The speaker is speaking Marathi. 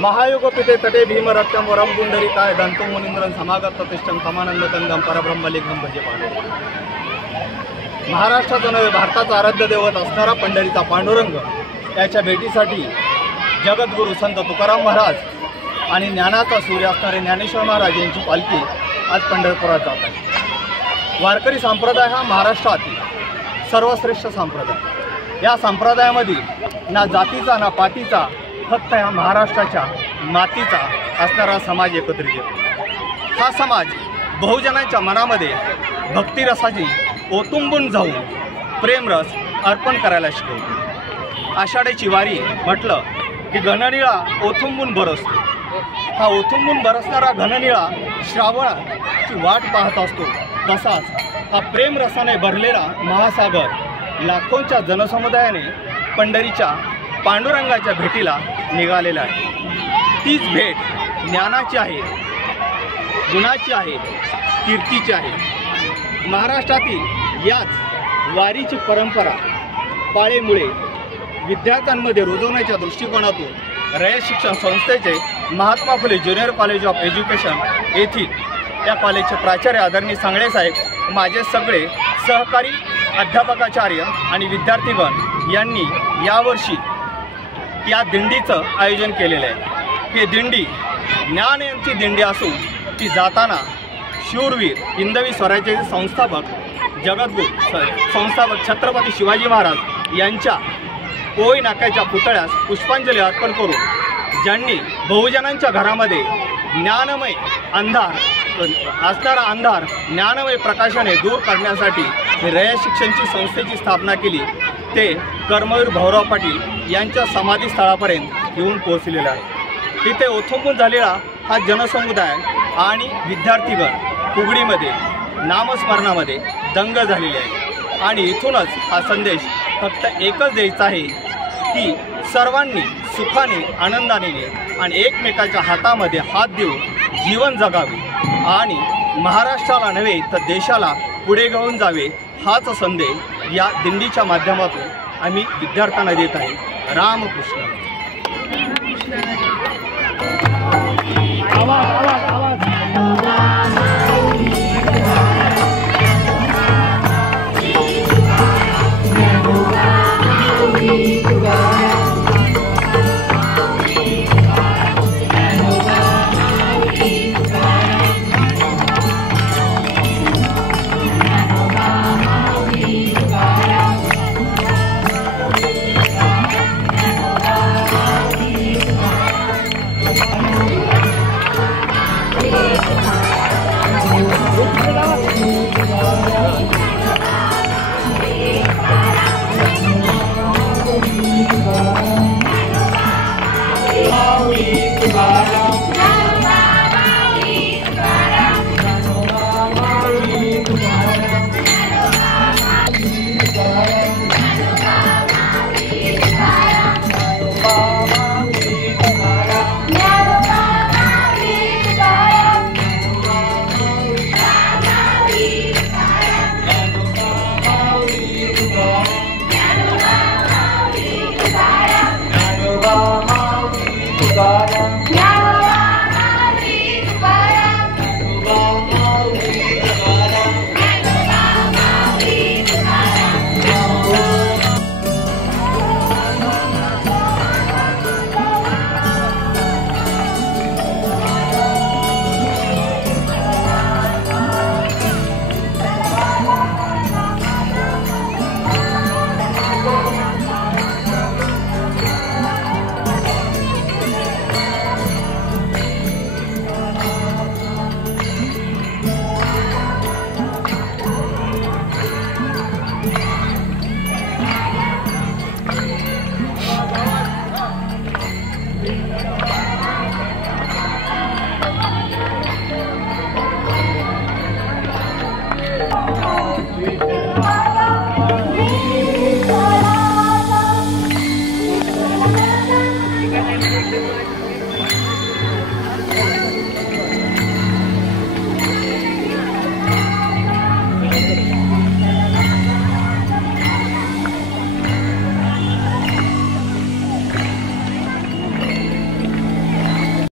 महायुगपिते तटे भीमरक्तम वरम पुंडरीकाय दंतो मुनींद्रं समागत प्रतिष्ठम तमानंदकंदम परब्रह्मलिंगम भजे पांडुरंग। महाराष्ट्राचा नव्हे भारताचा आराध्य दैवत असणारा पंढरीचा पांडुरंग त्याच्या भेटीसाठी जगद्गुरू संत तुकाराम महाराज आणि ज्ञानाचा सूर्य असणारे ज्ञानेश्वर महाराज यांची पालखी आज पंढरपुरात जात आहे। वारकरी संप्रदाय हा महाराष्ट्रातील सर्वश्रेष्ठ संप्रदाय। या संप्रदायामध्ये ना जातीचा ना पातीचा, फक्त ह्या महाराष्ट्राच्या मातीचा असणारा समाज एकत्रित येतो। हा समाज बहुजनांच्या मनामध्ये भक्तिरसाची ओतुंबून जाऊन प्रेमरस अर्पण करायला शिकवतो। आषाढीची वारी म्हटलं की घननिळा ओथुंबून बरसतो। हा ओथुंबून बरसणारा घननिळा श्रावणाची वाट पाहत असतो। तसाच हा प्रेमरसाने भरलेला महासागर लाखोंच्या जनसमुदायाने पंढरीच्या पांडुरंगाच्या भेटीला निघालेला आहे। तीच भेट ज्ञानाची आहे, गुणाची आहे, कीर्तीची आहे। महाराष्ट्रातील याच वारीची परंपरा पाळेमुळे विद्यार्थ्यांमध्ये रुजवण्याच्या दृष्टिकोनातून रयत शिक्षण संस्थेचे Mahatma Phule junior college of education येथील या कॉलेजचे प्राचार्य आदरणीय सांगळे साहेब, माझे सगळे सहकारी अध्यापकाचार्य आणि विद्यार्थीगण यांनी यावर्षी या दिंडीचं आयोजन केलेलं आहे। ही दिंडी ज्ञान यांची दिंडी असून ती जाताना शूरवीर हिंदवी स्वराज्याचे संस्थापक जगद्गुरू संस्थापक छत्रपती शिवाजी महाराज यांच्या कोळी नाक्याच्या पुतळ्यास पुष्पांजली अर्पण करून ज्यांनी बहुजनांच्या घरामध्ये ज्ञानमय अंधार असणारा अंधार ज्ञानमय प्रकाशाने दूर करण्यासाठी रयत शिक्षणची संस्थेची स्थापना केली, ते कर्मवीर भाऊराव पाटील यांच्या समाधीस्थळापर्यंत येऊन पोहोचलेला आहे। तिथे ओथंबून झालेला हा जनसमुदाय आणि विद्यार्थीगण फुगडीमध्ये नामस्मरणामध्ये दंग झालेले आहे। आणि इथूनच हा संदेश फक्त एकच द्यायचा आहे की सर्वांनी सुखाने आनंदाने आणि एकमेकाच्या हातामध्ये हात देऊन जीवन जगावे आणि महाराष्ट्राला नव्हे तर देशाला पुढे घेऊन जावे, हाच संदेश या दिंडीच्या माध्यमातून आम्ही विद्यार्थ्यांना देत आहे। रामकृष्ण।